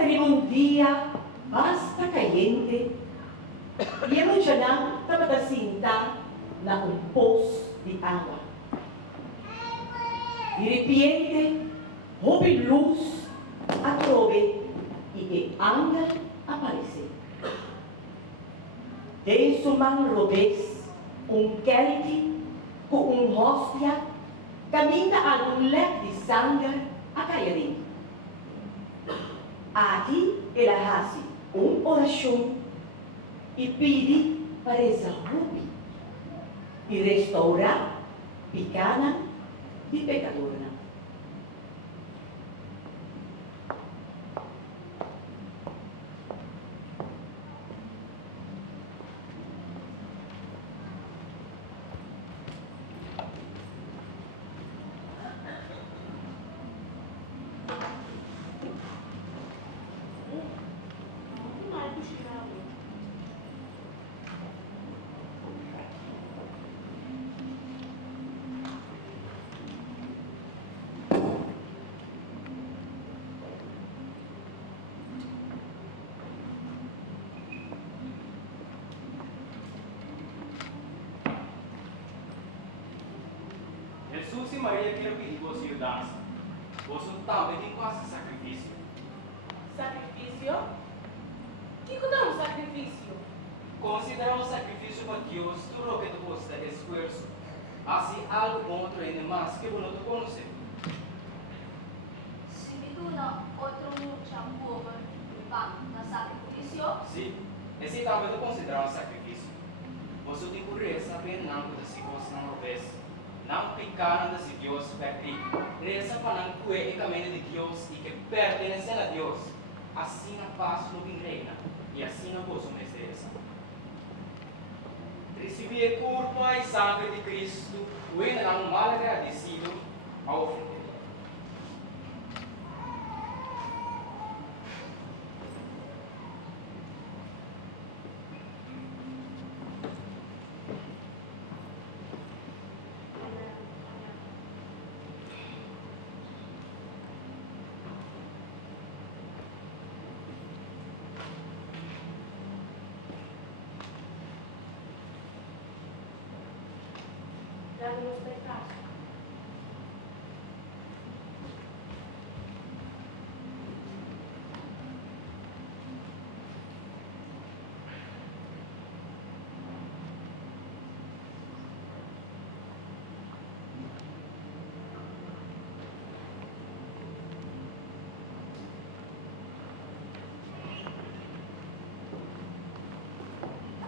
tenemos un día basta caliente y hemos llenado toda cinta na un poço de agua. De repente, houve luz a trove e que anda aparece. De su mão robes, quente com hóstia, caminha a leque de sangue a cair. Aqui ela hace oração e pede para essa rubi e restaurar picana de pecadora. Jesus e Maria querem pedir você ajudança. Você também tem quase sacrifício. Sacrifício? Que é um sacrifício? Considera um sacrifício para Deus tudo o que tu gosta de esforço. Assim, algo outro ainda mais que você não conhece. Se me dá outro shampoo na sacrifício? Sim, esse também tu considera um sacrifício. Você tem que saber não que se gosta não obedece. Não pecar nada de Deus perto. Reza para não cuidar o caminho de Deus e que pertencem a Deus. Assim a paz no reina e assim a vossa mesteza. Receber corpo e sangue de Cristo, o ainda não mal agradecido ao oferecer. Dá-nos pecados.